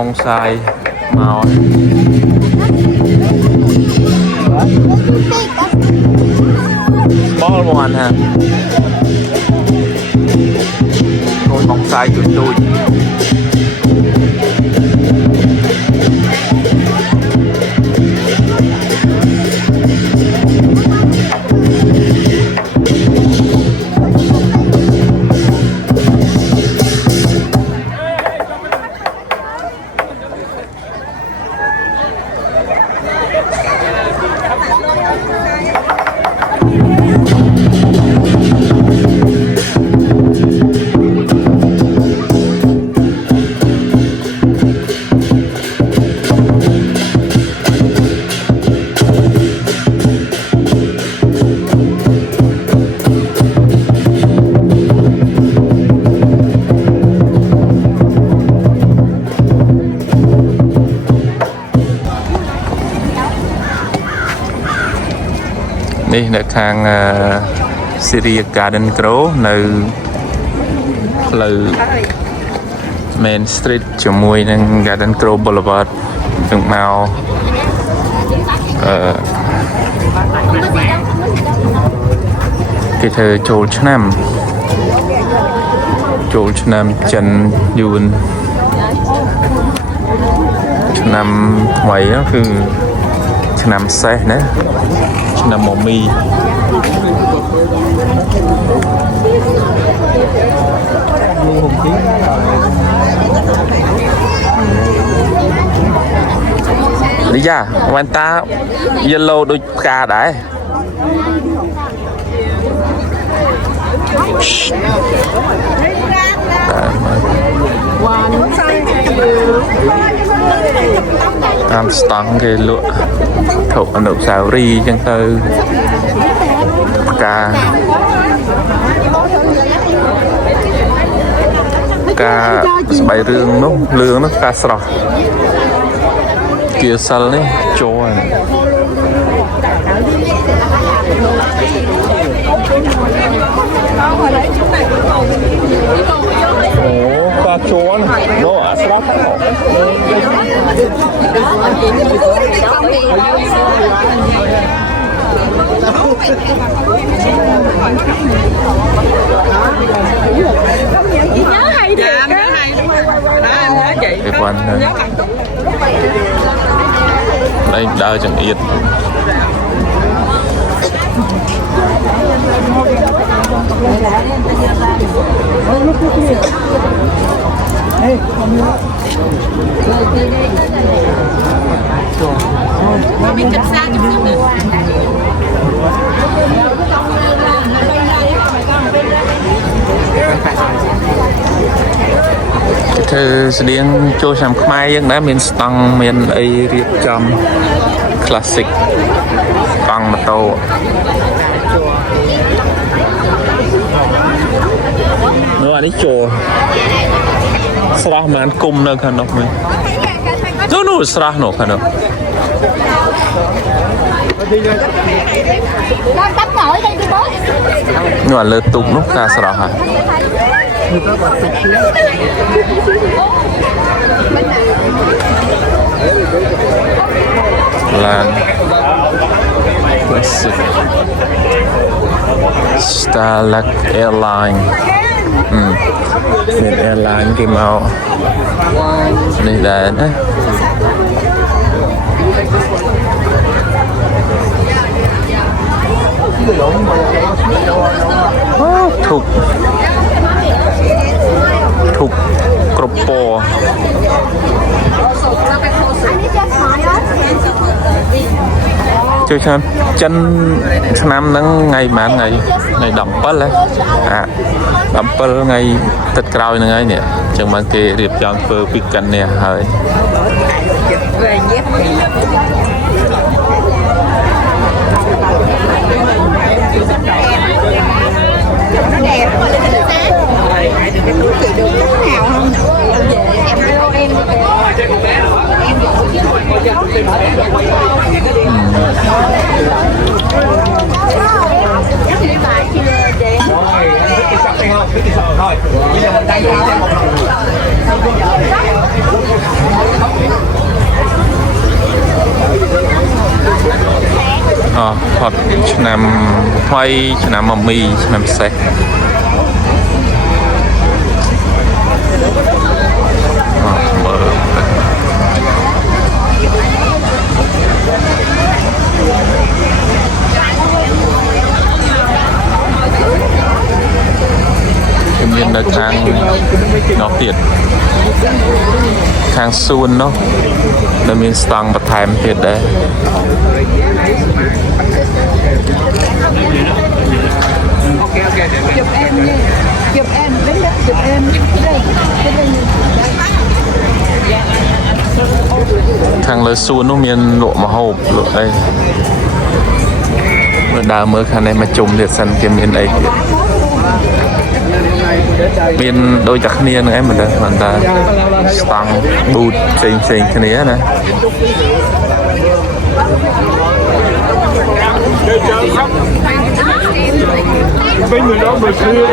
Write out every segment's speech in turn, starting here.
mong sai màu small one ha thôi mong sai chuột đuôiนี่ในทางSyria Garden Grove នៅផ្លូវ Main Street ជាមួយនឹង Garden Grove Boulevard នឹងមកគេធ្វើចូលឆ្នាំចិនយួនឆ្នាំថ្មីគឺឆ្នាំសេះណាឆ្នាំម៉ូមីlý ra quan ta yellow đôi cà đấy tam stang cái lụa thổ ấn độ xào ri chân tư cà bài lương nó cà sọc kia sal đấy trôi cà trốn nó à sọc nhớ hay thiệt á. Cái quan đây đợi chẳng yên mình chụp xa thư điên cho làm khai dân đã miền tăng miền ấy riêng trong classic tăng mà tô nó là đi chùa sao mà ăn cung đâu khăn đâu mình nó sao nó khăn đâu nhưng mà lơ tục lúc ta sao hả là Starlux Airline Việt Airline cái màu này là đấy thục crop po chơi xem chân năm nắng ngày mà ngày đậm bớt lên đậm bớt ngày tất cao như ngày nè chẳng mang kê điệp chọn phơ bị cắn nè hơi Thôi, bây giờ mình đang ផុតឆ្នាំថ្មីឆ្នាំមមីឆ្នាំសេះមើលមាននៅខាងនោះទៀតខាងសួននោះដែលមានស្តង់បន្ថែមទៀតដែរ chụp em nha chụp em đến đó chụp em đây ខាងលើសួននោះមានលក់ម្ហូបលក់អីមើលដើរមើលខាងនេះមកជុំទៀតសិនគេមានអីទៀតមានដូចតែគ្នានឹងឯងមិនដឹងមិនថាស្តង់ប៊ូតផ្សេងគ្នាណា Bên người đó mà xưa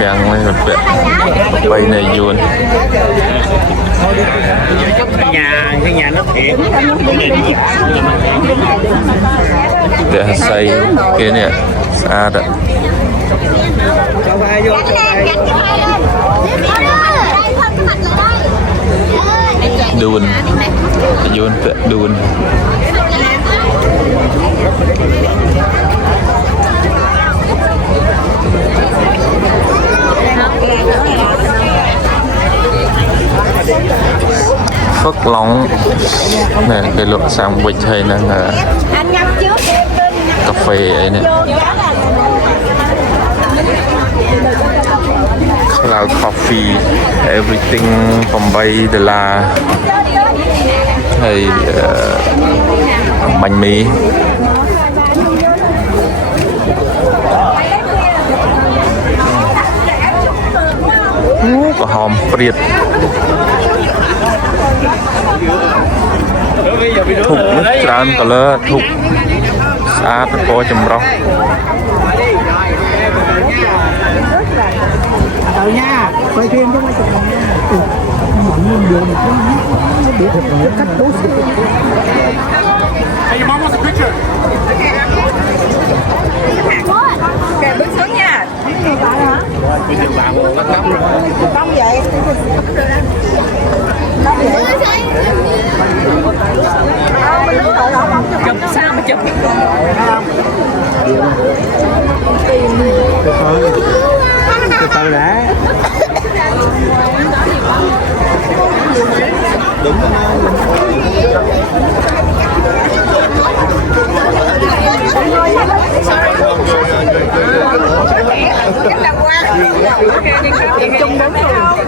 Càng mấy vật vẹn Bây này dùn cái nhà nó thiệt để xây cái này xa đó đùn dùn đùn phất lóng này cái lượng sang vịt hay là cà phê ấy này cloud coffee everything from $3 hay bánh mì có hòm fried thục nước tràn color thục xa thật có chùm rong Tao nha, quay phim cho mày chụp Hey, your mom wants a picture. kè bước xuống nha không vậy chụp sao mà chụp Từ từ đã. Đúng chắc là qua chung đúng không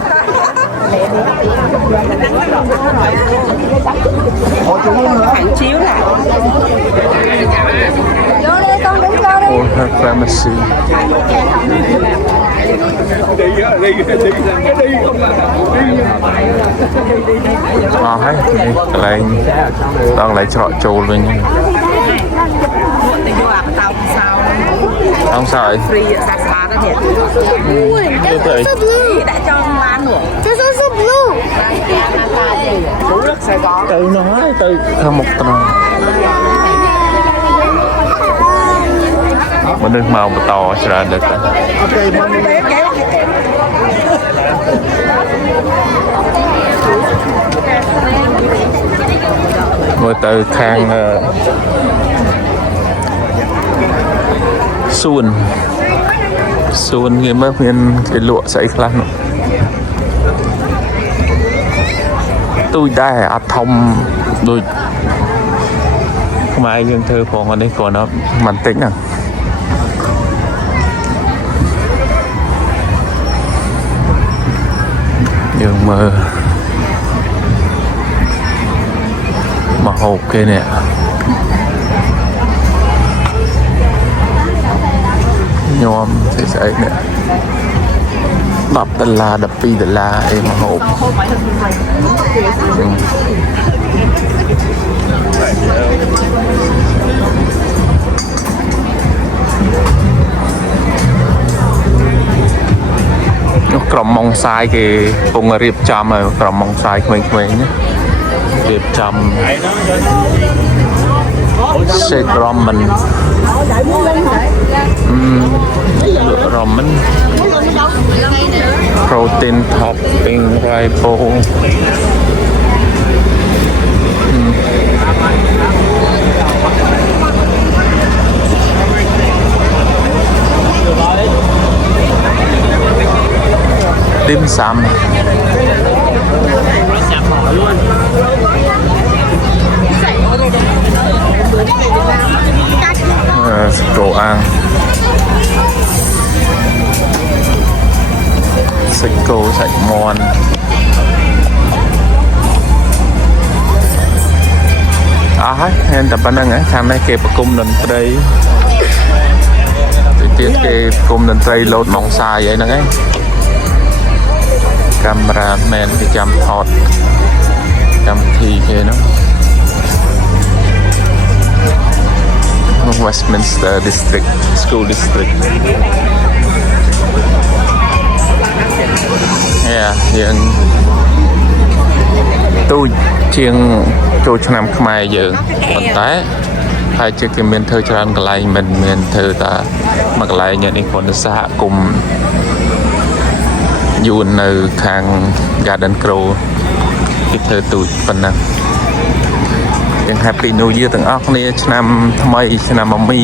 phản chiếu lại vô đây con đứng vô đi Old Heart Pharmacy hết lại đang lại trọ trâu lên thì vô à tao sao không sao ấy free xa xa đó nhỉ vậy đã cho ăn nữa This is so blue. Chú đất Sài Gòn. từ nói từ không một tuần mình được màu to ra được Ok, mami. người từ khang xuân xuân nghe mới viên cái lụa sấy khăn tôi đã ở thông đôi không ai dân thơ còn ở đây còn nó mạnh tính à nhưng mà hộp kia nè nhom thì sẽ nè $10 $2 em mà hộpក្រុមម៉ុងសាយគេពងរៀបចំហើយក្រុមម៉ុងសាយក្មេងៗ រៀបចំ shake ramen ramen protein topping rice dim sum đồ ăn sạch cô sạch mòn hên tập ban đăng tham này kẹp cung đần tây tiết kẹp cung đần tây lột mỏng xài vậy nè ấy camera man thì chăm hot chăm thi kia nó Westminster District School District. Yeah, hiện tôi chiêng cho năm Khmer giờ còn té hai chiếc cái miền thơ cho anh cái lại mình miền thơ ta mặc lại nhận đi còn xã cùng dùនៅខាង Garden Crow គេធ្វើទូចប៉ុណ្ណាទាំង Happy New Year ទាំងអស់គ្នាឆ្នាំថ្មីឆ្នាំមមី